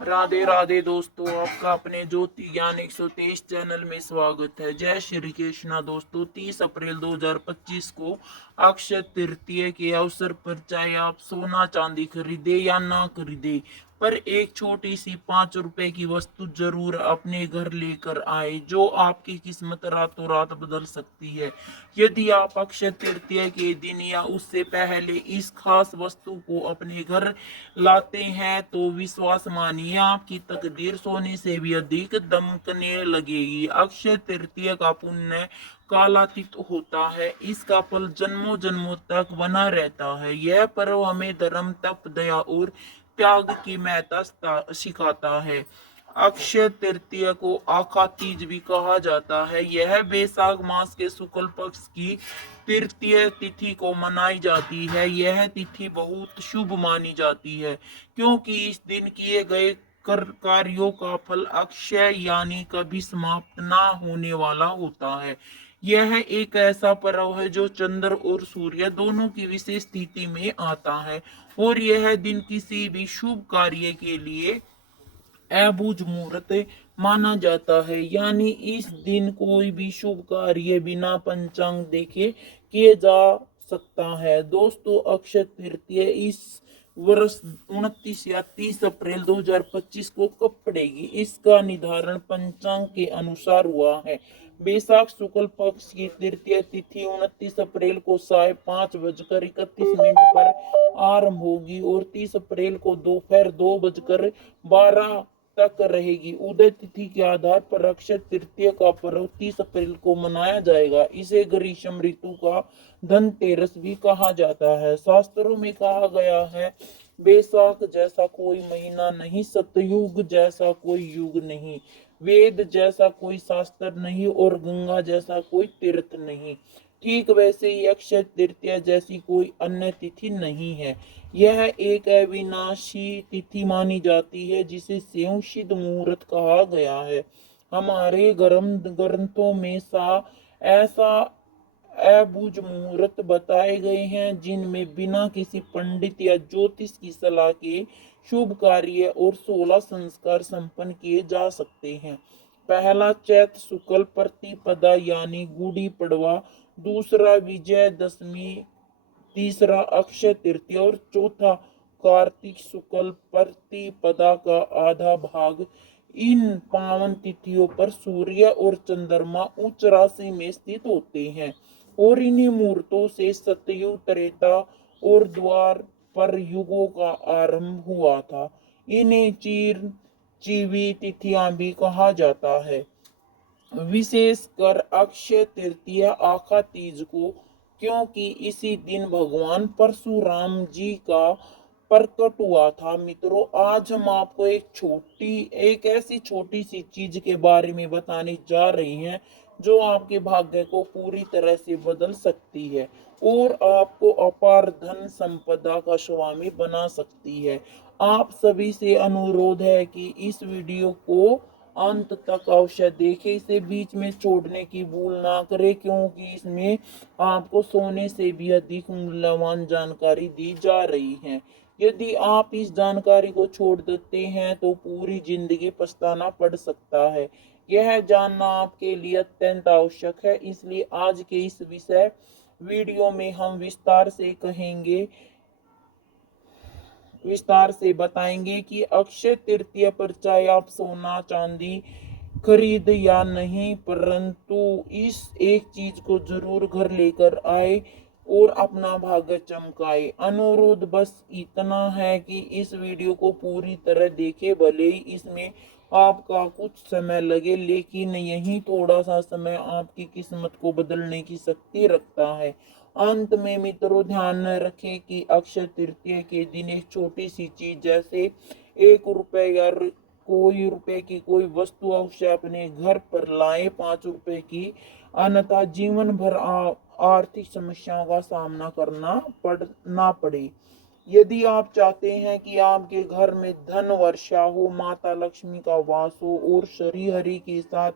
राधे राधे दोस्तों, आपका अपने ज्योति ज्ञान 123 चैनल में स्वागत है। जय श्री कृष्णा दोस्तों। 30 अप्रैल 2025 को अक्षय तृतीया के अवसर पर चाहे आप सोना चांदी खरीदे या ना खरीदे, पर एक छोटी सी 5 रुपए की वस्तु जरूर अपने घर लेकर आए, जो आपकी किस्मत रातों रात बदल सकती है। यदि आप अक्षय तृतीया के दिन या उससे पहले इस खास वस्तु को अपने घर लाते हैं तो विश्वास मानिए, आपकी तकदीर सोने से भी अधिक दमकने लगेगी। अक्षय तृतीया का पुण्य कालातीत होता है, इसका फल जन्मों जन्मों तक बना रहता है। यह पर्व हमें धर्म, तप, दया और त्याग की महत्ता सिखाता है। अक्षय तृतीया को आखा तीज भी कहा जाता है। यह बैसाख मास के शुक्ल पक्ष की तृतीय तिथि को मनाई जाती है। यह तिथि बहुत शुभ मानी जाती है, क्योंकि इस दिन किए गए कार्यों का फल अक्षय यानी कभी समाप्त ना होने वाला होता है। यह एक ऐसा पर्व है जो चंद्र और सूर्य दोनों की विशेष स्थिति में आता है, और यह दिन किसी भी शुभ कार्य के लिए अबूझ मुहूर्त माना जाता है। यानी इस दिन कोई भी शुभ कार्य बिना पंचांग देखे किए जा सकता है। दोस्तों, अक्षय तृतीया इस वर्ष 29 या 30 अप्रैल 2025 को कब पड़ेगी, इसका निर्धारण पंचांग के अनुसार हुआ है। बैसाख शुक्ल पक्ष की तृतीय तिथि 29 अप्रैल को साय 5:31 पर आरंभ होगी और 30 अप्रैल को दोपहर 2:12 तक रहेगी। उदय तिथि के आधार पर अक्षय तृतीया का पर्व 30 अप्रैल को मनाया जाएगा। इसे ग्रीष्म ऋतु का धनतेरस भी कहा जाता है। शास्त्रों में कहा गया है, बैसाख जैसा कोई महीना नहीं, सतयुग जैसा कोई युग नहीं, वेद जैसा कोई शास्त्र नहीं और गंगा जैसा कोई तीर्थ नहीं। ठीक वैसे ही अक्षय तृतीया जैसी कोई अन्य तिथि नहीं है। यह एक अविनाशी तिथि मानी जाती है, जिसे संयोषित मुहूर्त कहा गया है। हमारे ग्रंथों में ऐसा अबूझ मुहूर्त बताए गए हैं, जिनमें बिना किसी पंडित या ज्योतिष की सलाह के शुभ कार्य और 16 संस्कार संपन्न किए जा सकते हैं। पहला चैत शुक्ल प्रतिपदा यानी गुड़ी पड़वा, दूसरा विजयदशमी, तीसरा अक्षय तृतीया और चौथा कार्तिक शुक्ल प्रतिपदा का आधा भाग। इन पावन तिथियों पर सूर्य और चंद्रमा उच्च राशि में स्थित होते हैं, और इन्हीं मुहूर्तों से सतयुग, त्रेता और द्वार पर युगों का आरंभ हुआ था। इन्हें चीवी तिथियां भी कहा जाता है। विशेषकर अक्षय तृतीया आखा तीज को, क्योंकि इसी दिन भगवान परशुराम जी का प्रकट हुआ था। मित्रों, आज हम आपको एक ऐसी छोटी सी चीज के बारे में बताने जा रही हैं, जो आपके भाग्य को पूरी तरह से बदल सकती है और आपको अपार धन संपदा का स्वामी बना सकती है। आप सभी से अनुरोध है कि इस वीडियो को अंत तक अवश्य देखें। इसे बीच में छोड़ने की भूल ना करें, क्योंकि इसमें आपको सोने से भी अधिक मूल्यवान जानकारी दी जा रही है। यदि आप इस जानकारी को छोड़ देते हैं तो पूरी जिंदगी पछताना पड़ सकता है। यह जानना आपके लिए अत्यंत आवश्यक है, इसलिए आज के इस विषय वीडियो में हम विस्तार से बताएंगे कि अक्षय तृतीया पर चाहे आप सोना चांदी खरीद या नहीं, परंतु इस एक चीज को जरूर घर लेकर आए और अपना भाग्य चमकाए। अनुरोध बस इतना है कि इस वीडियो को पूरी तरह देखें, भले ही इसमें आपका कुछ समय लगे, लेकिन यही थोड़ा सा समय आपकी किस्मत को बदलने की शक्ति रखता है। अंत में मित्रों, ध्यान रखें कि अक्षय तृतीया के दिन एक छोटी सी चीज जैसे 1 रुपए या कोई रुपए की कोई वस्तु अवश्य अपने घर पर लाए, 5 रुपए की, अन्यथा जीवन भर आर्थिक समस्याओं का सामना ना पड़े। यदि आप चाहते हैं कि आपके घर में धन वर्षा हो, माता लक्ष्मी का वास हो और श्री हरि के साथ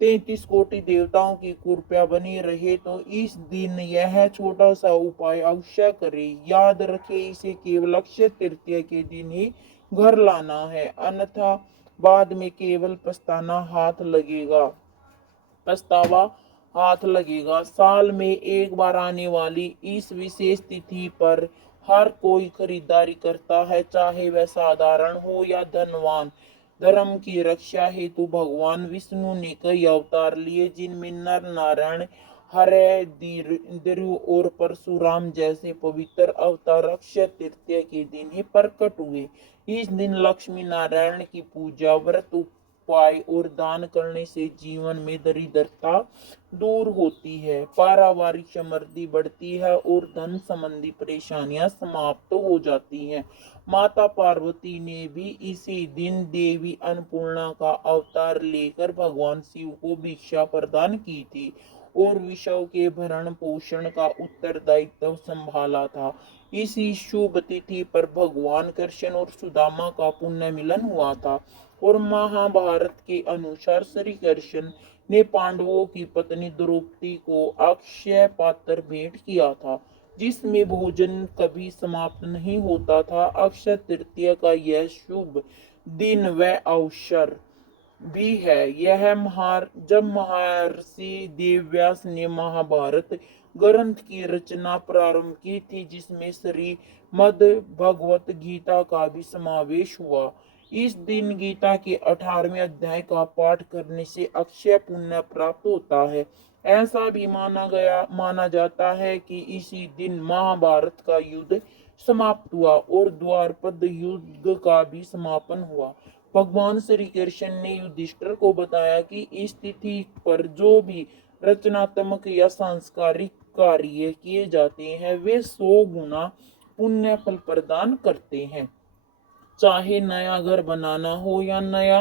33 कोटि देवताओं की कृपा बनी रहे, तो इस दिन यह छोटा सा उपाय अवश्य करें। याद रखें, इसे केवल अक्षय तृतीया के दिन ही घर लाना है, अन्यथा बाद में केवल पछतावा हाथ लगेगा। साल में एक बार आने वाली इस विशेष तिथि पर हर कोई खरीदारी करता है, चाहे वह साधारण हो या धनवान। धर्म की रक्षा हेतु भगवान विष्णु ने कई अवतार लिए, जिनमें नर नारायण, हरे, द्रु और परशुराम जैसे पवित्र अवतार अक्षय तृतीया के दिन ही प्रकट हुए। इस दिन लक्ष्मी नारायण की पूजा, व्रत, उपाय और दान करने से जीवन में दरिद्रता दूर होती है, पारिवारिक समृद्धि बढ़ती है और धन संबंधी परेशानियां समाप्त हो जाती हैं। माता पार्वती ने भी इसी दिन देवी अन्नपूर्णा का अवतार लेकर भगवान शिव को भिक्षा प्रदान की थी और विश्व के भरण पोषण का उत्तरदायित्व संभाला था। इसी शुभ तिथि पर भगवान कृष्ण और सुदामा का पुण्य मिलन हुआ था और महाभारत के अनुसार श्री कृष्ण ने पांडवों की पत्नी द्रौपदी को अक्षय पात्र भेंट किया था, जिसमें भोजन कभी समाप्त नहीं होता था। अक्षय तृतीया का यह शुभ दिन व अवसर भी है यह जब महर्षि देवव्यास ने महाभारत ग्रंथ की रचना प्रारंभ की थी, जिसमें श्रीमद् भगवत गीता का भी समावेश हुआ। इस दिन गीता के 18वें अध्याय का पाठ करने से अक्षय पुण्य प्राप्त होता है। ऐसा भी माना जाता है कि इसी दिन महाभारत का युद्ध समाप्त हुआ और द्वारपद युद्ध का भी समापन हुआ। भगवान श्री कृष्ण ने युधिष्ठिर को बताया कि इस तिथि पर जो भी रचनात्मक या सांस्कारिक कार्य किए जाते हैं, वे 100 गुना पुण्य फल प्रदान करते हैं। चाहे नया घर बनाना हो या नया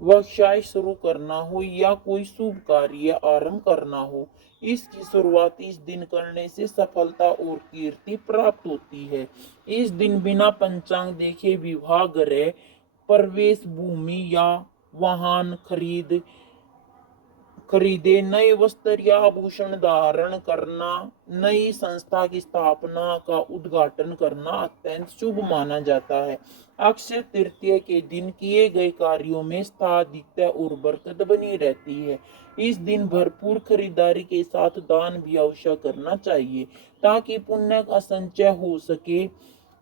व्यवसाय शुरू करना हो या कोई शुभ कार्य आरंभ करना हो, इसकी शुरुआत इस दिन करने से सफलता और कीर्ति प्राप्त होती है। इस दिन बिना पंचांग देखे विवाह, गृह प्रवेश, भूमि या वाहन खरीदे, नए वस्त्र या आभूषण धारण करना, नई संस्था की स्थापना का उद्घाटन करना अत्यंत शुभ माना जाता है। अक्षय तृतीया के दिन किए गए कार्यों में स्थायित्व और बरकत बनी रहती है। इस दिन भरपूर खरीदारी के साथ दान भी अवश्य करना चाहिए, ताकि पुण्य का संचय हो सके।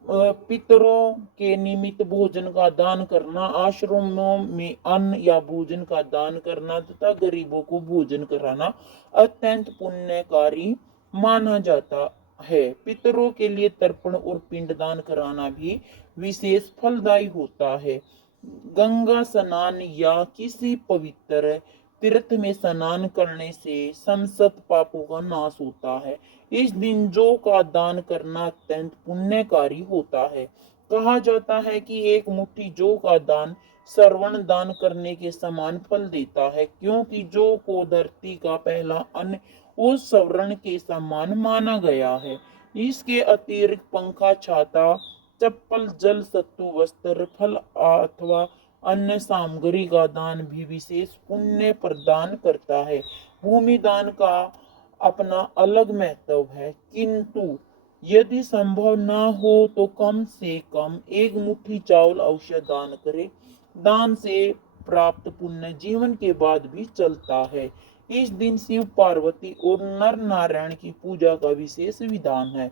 पितरों के निमित्त भोजन का दान करना, आश्रमों में अन्न या भोजन का दान करना तथा गरीबों को भोजन कराना अत्यंत पुण्यकारी माना जाता है। पितरों के लिए तर्पण और पिंडदान कराना भी विशेष फलदायी होता है। गंगा स्नान या किसी पवित्र तीर्थ में स्नान करने से समस्त पापों का नाश होता है। इस दिन जौ का दान करना अत्यंत पुण्यकारी होता है। कहा जाता है कि एक मुट्ठी जौ का दान श्रवण दान करने के समान फल देता है, क्योंकि जौ को धरती का पहला अन्न उस श्रवण के समान माना गया है। इसके अतिरिक्त पंखा, छाता, चप्पल, जल, सत्तू, वस्त्र, फल अथवा अन्य सामग्री का दान भी विशेष पुण्य प्रदान करता है। भूमि दान का अपना अलग महत्व है, किंतु यदि संभव ना हो तो कम से कम एक मुट्ठी चावल अवश्य दान करें। दान से प्राप्त पुण्य जीवन के बाद भी चलता है। इस दिन शिव पार्वती और नर नारायण की पूजा का विशेष विधान है।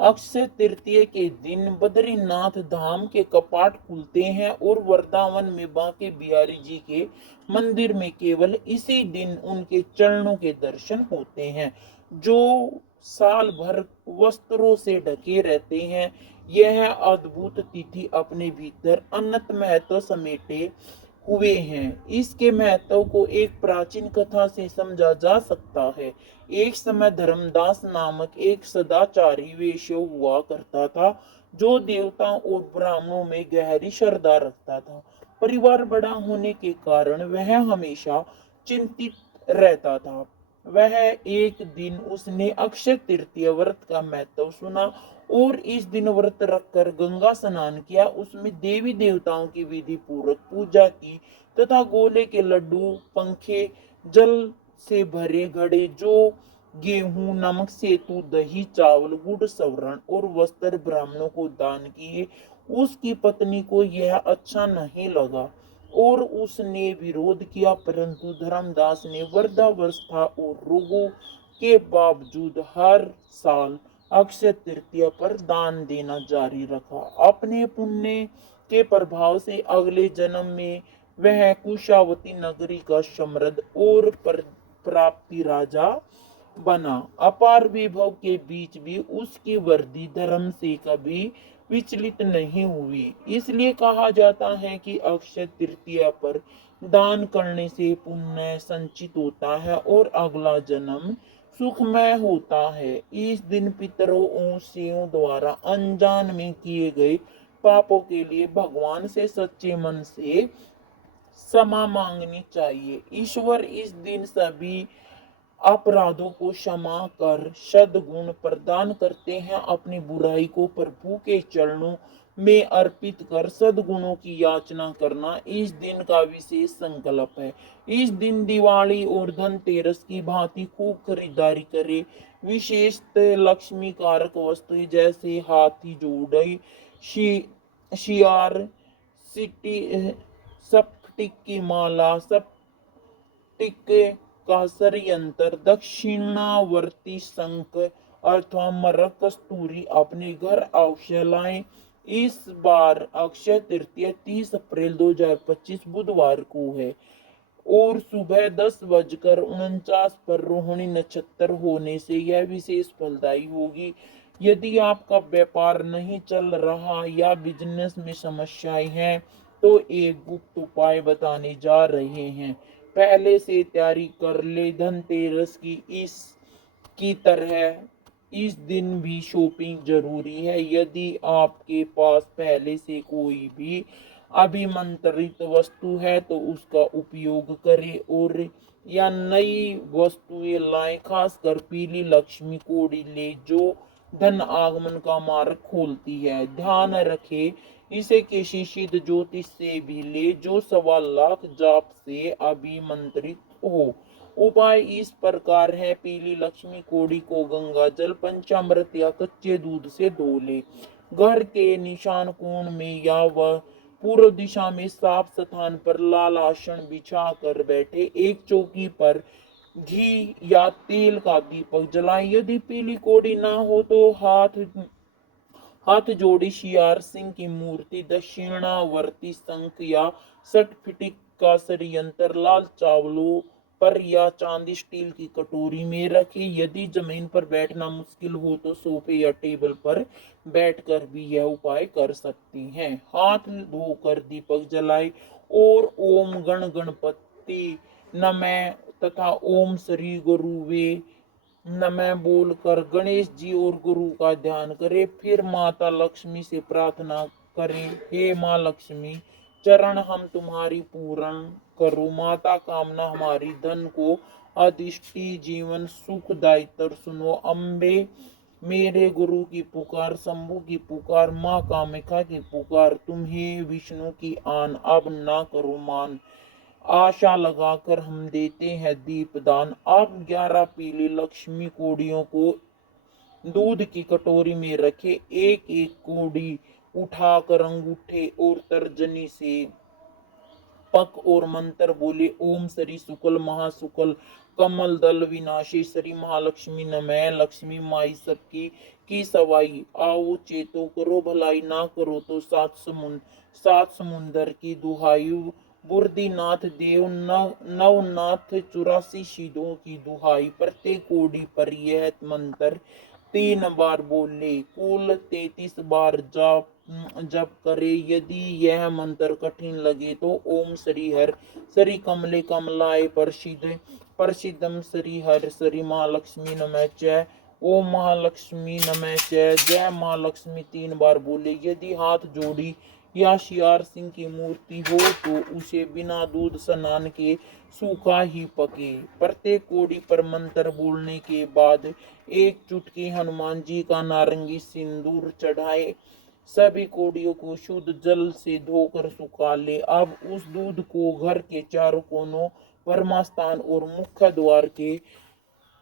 अक्षय तृतीया के दिन बद्रीनाथ धाम के कपाट खुलते हैं और वृंदावन में बांके बिहारी जी के मंदिर में केवल इसी दिन उनके चरणों के दर्शन होते हैं, जो साल भर वस्त्रों से ढके रहते हैं। यह अद्भुत तिथि अपने भीतर अनंत महत्व समेटे हुए हैं। इसके महत्व को एक प्राचीन कथा से समझा जा सकता है। एक समय धर्मदास नामक एक सदाचारी वैश्य हुआ करता था, जो देवताओं और ब्राह्मणों में गहरी श्रद्धा रखता था। परिवार बड़ा होने के कारण वह हमेशा चिंतित रहता था। वह एक दिन उसने अक्षय तृतीया व्रत का महत्व सुना और इस दिन व्रत रखकर गंगा स्नान किया। उसमें देवी देवताओं की विधि पूर्वक पूजा की तथा गोले के लड्डू, पंखे, जल से भरे घड़े, जो गेहूं, नमक, सेतु, दही, चावल, गुड़, सवरण और वस्त्र ब्राह्मणों को दान किए उसकी पत्नी को यह अच्छा नहीं लगा और उसने विरोध किया, परंतु धर्मदास ने वृद्धावस्था और रोगों के बावजूद हर साल अक्षय तृतीया पर दान देना जारी रखा। अपने पुण्य के प्रभाव से अगले जन्म में वह कुशावती नगरी का समृद्ध और प्राप्ति राजा बना। अपार विभव के बीच भी उसकी वृद्धि धर्म से कभी विचलित नहीं हुई। इसलिए कहा जाता है कि अक्षय तृतीया पर दान करने से पुण्य संचित होता है और अगला जन्म सुखमय होता है। इस दिन पितरों और ऋषियों द्वारा अनजान में किए गए पापों के लिए भगवान से सच्चे मन से क्षमा मांगनी चाहिए। ईश्वर इस दिन सभी अपराधों को क्षमा कर सद्गुण प्रदान करते हैं। अपनी बुराई को प्रभु के चरणों में अर्पित कर सद्गुणों की याचना करना इस दिन का विशेष संकल्प है। इस दिन दिवाली और धनतेरस की भांति खूब खरीदारी करें। विशेषतः लक्ष्मी कारक वस्तुएं जैसे हाथी जोड़े, शियार, सिटी, स्फटिक की माला, स्फटिक का षड्यंत्र, दक्षिणावर्ती शंख अथवा मरक कस्तूरी अपने घर अवश्य लाएं। इस बार अक्षय तृतीया 30 अप्रैल 2025 बुधवार को है और सुबह 10:49 पर रोहिणी नक्षत्र होने से यह विशेष फलदायी होगी। यदि आपका व्यापार नहीं चल रहा या बिजनेस में समस्याएं हैं तो एक गुप्त उपाय बताने जा रहे हैं। पहले से तैयारी कर ले। धनतेरस की तरह इस दिन भी शॉपिंग जरूरी है। यदि आपके पास पहले से कोई भी अभिमंत्रित वस्तु है तो उसका उपयोग करें और या नई वस्तुएं लाएं। खासकर पीली लक्ष्मी कोड़ी ले जो धन आगमन का मार्ग खोलती है। ध्यान रखें इसे किसी सिद्ध ज्योतिष से भी ले जो 1.25 लाख जाप से अभिमंत्रित हो। उपाय इस प्रकार है। पीली लक्ष्मी कोड़ी को गंगा जल, पंचामृत या कच्चे दूध से धो ले। घर के निशान कोण में या वह पूर्व दिशा में साफ स्थान पर लाल आसन बिछा कर बैठे। एक चौकी पर घी या तेल का दीपक जलाएं। यदि पीली कोड़ी ना हो तो हाथ जोड़ी शियार सिंह की मूर्ति, दक्षिणावर्ती शंख या स्फटिक का षड्यंत्र लाल चावलों पर या चांदी स्टील की कटोरी में रखें। यदि जमीन पर बैठना मुश्किल हो तो सोफे या टेबल पर बैठकर भी यह उपाय कर सकती हैं। हाथ धोकर दीपक जलाए और ओम गण गणपति नमः तथा ओम श्री गुरुवे नमः बोलकर गणेश जी और गुरु का ध्यान करें। फिर माता लक्ष्मी से प्रार्थना करें, हे माँ लक्ष्मी, चरण हम तुम्हारी पूर्ण करो। माता कामना हमारी धन को अधिष्टि, जीवन सुख दायित्व सुनो। अम्बे मेरे गुरु की पुकार, शंभु की पुकार, माँ कामाख्या की पुकार, तुम्हें विष्णु की आन, अब ना करो मान। आशा लगाकर हम देते हैं दीपदान। अब 11 पीली लक्ष्मी कोड़ियों को दूध की कटोरी में रखे। एक एक कोड़ी उठाकर अंगूठे और तर्जनी से पक और मंत्र बोले। ओम श्री शुक्ल महाशुक्ल कमल दल विनाशी श्री महालक्ष्मी नमः। लक्ष्मी माई सबकी की सवाई, आओ चेतो करो भलाई, ना करो तो सात समुंदर की दुहाई। बुर्दीनाथ देव नवनाथ 84 शीदों की दुहाई। प्रत्येक कोड़ी पर यह मंत्र 3 बार बोले। कुल 33 बार जप करे। यदि यह मंत्र कठिन लगे तो ओम श्री हर श्री कमले कमलाय प्रसिद्धम श्री हर श्री महालक्ष्मी नमः च, ओम महालक्ष्मी नमः च, जय महालक्ष्मी 3 बार बोले। यदि हाथ जोड़ी या शियार सिंह की मूर्ति हो तो उसे बिना दूध स्नान के सूखा ही पके। प्रत्येक कोड़ी पर मंत्र बोलने के बाद एक चुटकी हनुमान जी का नारंगी सिंदूर चढ़ाए। सभी कोड़ियों को शुद्ध जल से धोकर सुखा ले। अब उस दूध को घर के चारों कोनों, परमास्थान और मुख्य द्वार के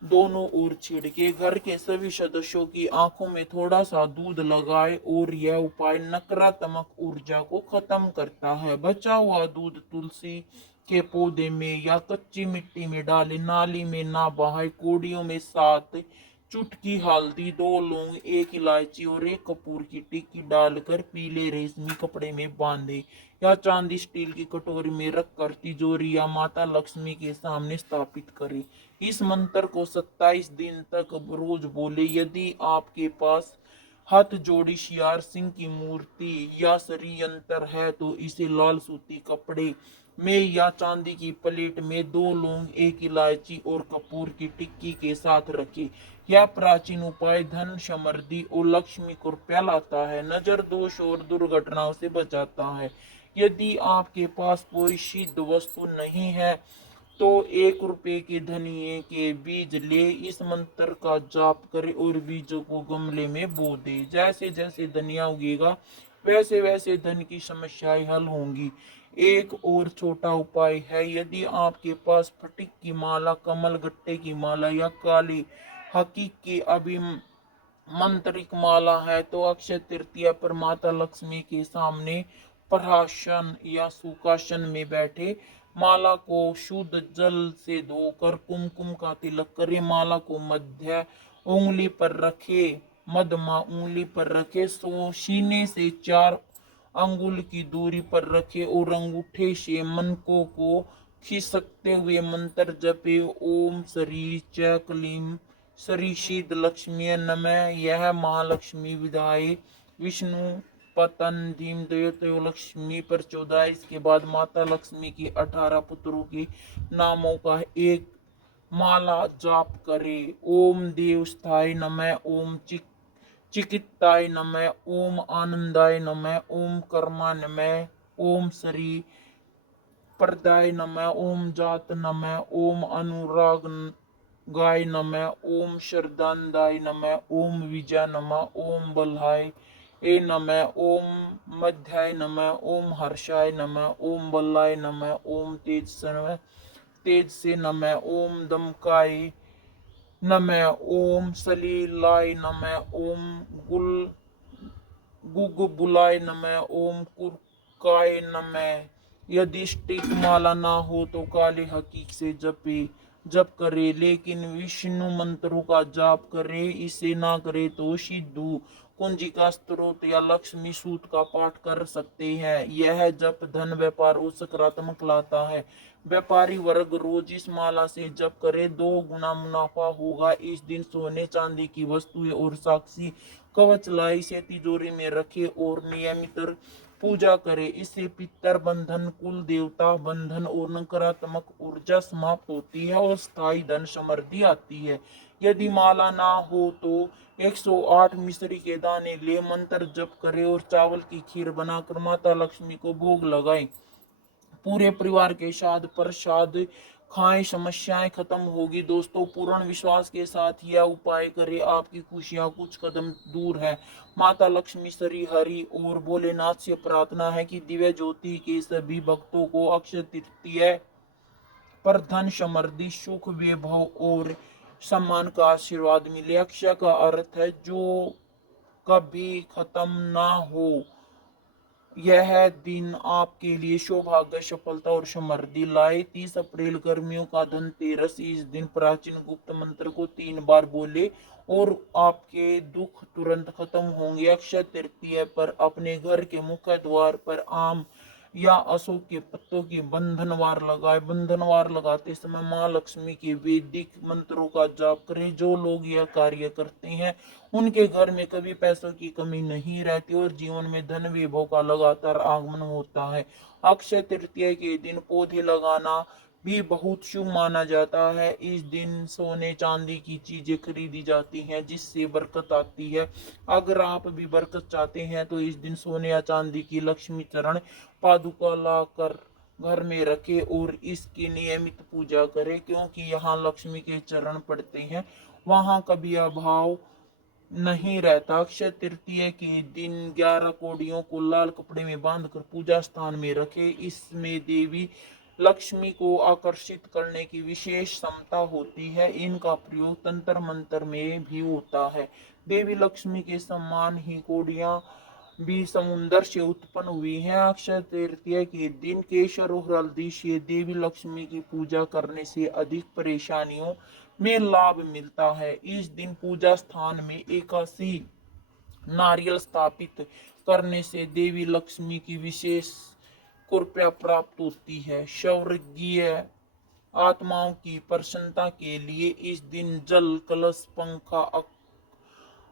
दोनों ओर छिड़के। घर के सभी सदस्यों की आंखों में थोड़ा सा दूध लगाए और यह उपाय नकारात्मक ऊर्जा को खत्म करता है। बचा हुआ दूध तुलसी के पौधे में या कच्ची मिट्टी में डालें, नाली में ना बहाए। कौड़ियों में 7 चुटकी हल्दी, 2 लौंग, 1 इलायची और 1 कपूर की टिक्की डालकर पीले रेशमी कपड़े में बांधे या चांदी स्टील की कटोरी में रखकर तिजोरी या माता लक्ष्मी के सामने स्थापित करें। इस मंत्र को 27 दिन तक रोज बोले। यदि आपके पास हाथ जोड़ी सियार सिंह की मूर्ति या षड्यंत्र है तो इसे लाल सूती कपड़े में या चांदी की प्लेट में 2 लौंग, 1 इलायची और कपूर की टिक्की के साथ रखें। यह प्राचीन उपाय धन, समृद्धि और लक्ष्मी को फैलाता है, नजर दोष और दुर्घटनाओं से बचाता है। यदि आपके पास कोई सिद्ध वस्तु नहीं है तो 1 रुपए के धनिये के बीज ले, इस मंत्र का जाप करे और बीजों को गमले में बो दे। जैसे जैसे धनिया उगेगा वैसे वैसे धन की समस्याएं हल होंगी। एक और छोटा उपाय है, यदि आपके पास फटिक की माला, कमल गट्टे की माला या काली हकीक की अभी मंत्रिक माला है तो अक्षय तृतीया पर माता लक्ष्मी के सामने प्रहासन या सुखासन में बैठे माला को शुद्ध जल से धोकर कुमकुम का तिलक करे। माला को मध्य उंगली पर रखे, मध्यमा उंगली पर रखे, सीने से 4 अंगुल की दूरी पर रखे और अंगूठे से मनकों को खिसकते हुए मंत्र जपे। ओम श्री च क्लीम श्री सिद्ध लक्ष्मी नमः। यह महालक्ष्मी विदाय विष्णु पतन धीम देवतो लक्ष्मी पर 14। इसके बाद माता लक्ष्मी की 18 पुत्रों के नामों का एक माला जाप करे। ओम देव स्थाय नमः, ओम चिकित्ताय नमः, ओम आनंदाय नमः, ओम कर्मा नमः, ओम श्री प्रदाय नमः, ओम जात नमः, ओम अनुराग गाय नमः, ओम श्रद्धांदाय नमः, ओम विजय नमः, ओम बल्हाय ए नमः, ओम मध्याय नमः, ओम हर्षाय नमः, ओम बल्लाय नमः, ओम तेज से नमः, ओम दमकाय नमः, ओम सलीलाय नमः, ओम गुल गुगुबुलाय नमः, ओम कुरकाय नमः। यदि स्टिक माला ना हो तो काले हकीक से जप करे, लेकिन विष्णु मंत्रों का जाप करे। इसे ना करे तो सिद्धू कुंजिका स्त्रोत या लक्ष्मी सूत का पाठ कर सकते हैं। यह जप धन, व्यापार और सकारात्मक लाता है। व्यापारी वर्ग रोज इस माला से जप करे, 2 गुना मुनाफा होगा। इस दिन सोने चांदी की वस्तुएं और साक्षी कवच लाई से तिजोरी में रखे और नियमित पूजा करे। इससे पितर बंधन, कुल देवता बंधन और नकारात्मक ऊर्जा समाप्त होती है और स्थायी धन समृद्धि आती है। यदि माला ना हो तो 108 मिश्री के दाने ले, मंत्र जप करे और चावल की खीर बनाकर माता लक्ष्मी को भोग लगाए। पूरे परिवार के साथ प्रसाद खाएं, समस्याएं खत्म होगी। दोस्तों पूर्ण विश्वास के साथ यह उपाय करें, आपकी खुशियां कुछ कदम दूर है। माता लक्ष्मी, श्री हरि और भोलेनाथ से प्रार्थना है कि दिव्य ज्योति के सभी भक्तों को अक्षय तृतीया पर धन, समृद्धि, सुख, वैभव और सम्मान का आशीर्वाद मिले। अक्षय का अर्थ है जो कभी खत्म ना हो। यह दिन आपके लिए सौभाग्य, सफलता और समृद्धि लाए। 30 अप्रैल गर्मियों का धनतेरस। इस दिन प्राचीन गुप्त मंत्र को 3 बार बोले और आपके दुख तुरंत खत्म होंगे। अक्षय तृतीया पर अपने घर के मुख्य द्वार पर आम या अशोक के पत्तों की बंधनवार लगाए। बंधनवार लगाते समय माँ लक्ष्मी के वैदिक मंत्रों का जाप करें। जो लोग यह कार्य करते हैं उनके घर में कभी पैसों की कमी नहीं रहती और जीवन में धन वैभव का लगातार आगमन होता है। अक्षय तृतीया के दिन पौधे लगाना भी बहुत शुभ माना जाता है। इस दिन सोने चांदी की चीजें खरीदी जाती हैं जिससे बरकत आती है। अगर आप भी बरकत चाहते हैं तो इस दिन सोने या चांदी की लक्ष्मी चरण पादुका लाकर घर में रखे और इसकी नियमित पूजा करें, क्योंकि यहाँ लक्ष्मी के चरण पड़ते हैं वहाँ कभी अभाव नहीं रहता। अक्षय तृतीया के दिन 11 कौड़ियों को लाल कपड़े में बांधकर पूजा स्थान में रखे। इसमें देवी लक्ष्मी को आकर्षित करने की विशेष क्षमता होती है। इनका प्रयोग तंत्र मंत्र में भी होता है। देवी लक्ष्मी के समान ही कौड़ियाँ भी समुद्र से उत्पन्न हुई हैं। अक्षय तृतीया के दिन केसर और हल्दी से देवी लक्ष्मी की पूजा करने से अधिक परेशानियों में लाभ मिलता है। इस दिन पूजा स्थान में एकादशी नारियल स्थापित करने से देवी लक्ष्मी की विशेष कृपया प्राप्त होती है। स्वर्गीय आत्माओं की प्रसन्नता के लिए इस दिन जल कलश पंखा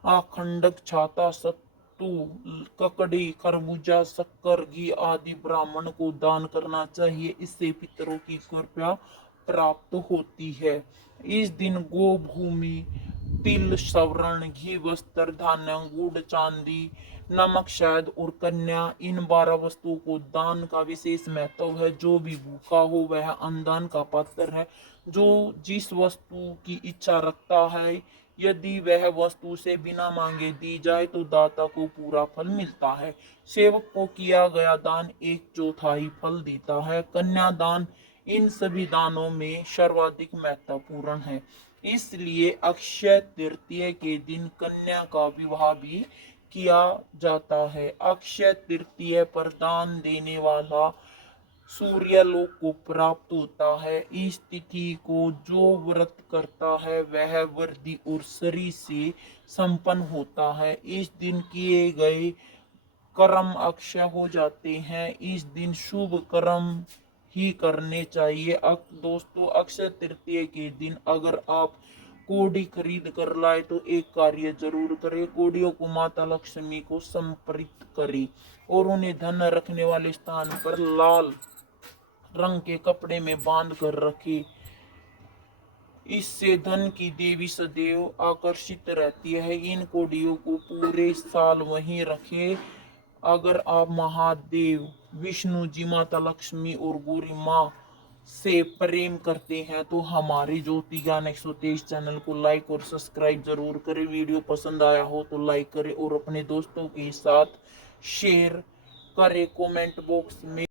अखंडक छाता सत्तू ककड़ी खरबूजा शक्कर घी आदि ब्राह्मण को दान करना चाहिए। इससे पितरों की कृपा प्राप्त होती है। इस दिन गो भूमि तिल स्वर्ण घी वस्त्र धान्य गुड़ चांदी नमक शहद और कन्या इन 12 वस्तुओं को दान का विशेष महत्व है। जो भी भूखा हो वह अन्नदान का पात्र है। जो जिस वस्तु की इच्छा रखता है यदि वह वस्तु से बिना मांगे दी जाए तो दाता को पूरा फल मिलता है। सेवक को किया गया दान 1/4 फल देता है। कन्यादान इन सभी दानों में सर्वाधिक महत्वपूर्ण है। इसलिए अक्षय तृतीया के दिन कन्या का विवाह भी किया जाता है। अक्षय तृतीया पर दान देने वाला सूर्यलोक को प्राप्त होता है। इस तिथि को जो व्रत करता है वह वृद्धि और शरीर से संपन्न होता है। इस दिन किए गए कर्म अक्षय हो जाते हैं। इस दिन शुभ कर्म ही करने चाहिए। दोस्तों अक्षय तृतीया के दिन अगर आप कोड़ी खरीद कर लाए तो एक कार्य जरूर करें। कोड़ियों को माता लक्ष्मी को समर्पित करें और उन्हें धन रखने वाले स्थान पर लाल रंग के कपड़े में बांध कर रखे। इससे धन की देवी सदैव आकर्षित रहती है। इन कोड़ियों को पूरे साल वहीं रखें। अगर आप महादेव विष्णु जी माता लक्ष्मी और गौरी माँ से प्रेम करते हैं तो हमारे ज्योति ज्ञान 123 चैनल को लाइक और सब्सक्राइब जरूर करें। वीडियो पसंद आया हो तो लाइक करें और अपने दोस्तों के साथ शेयर करें। कमेंट बॉक्स में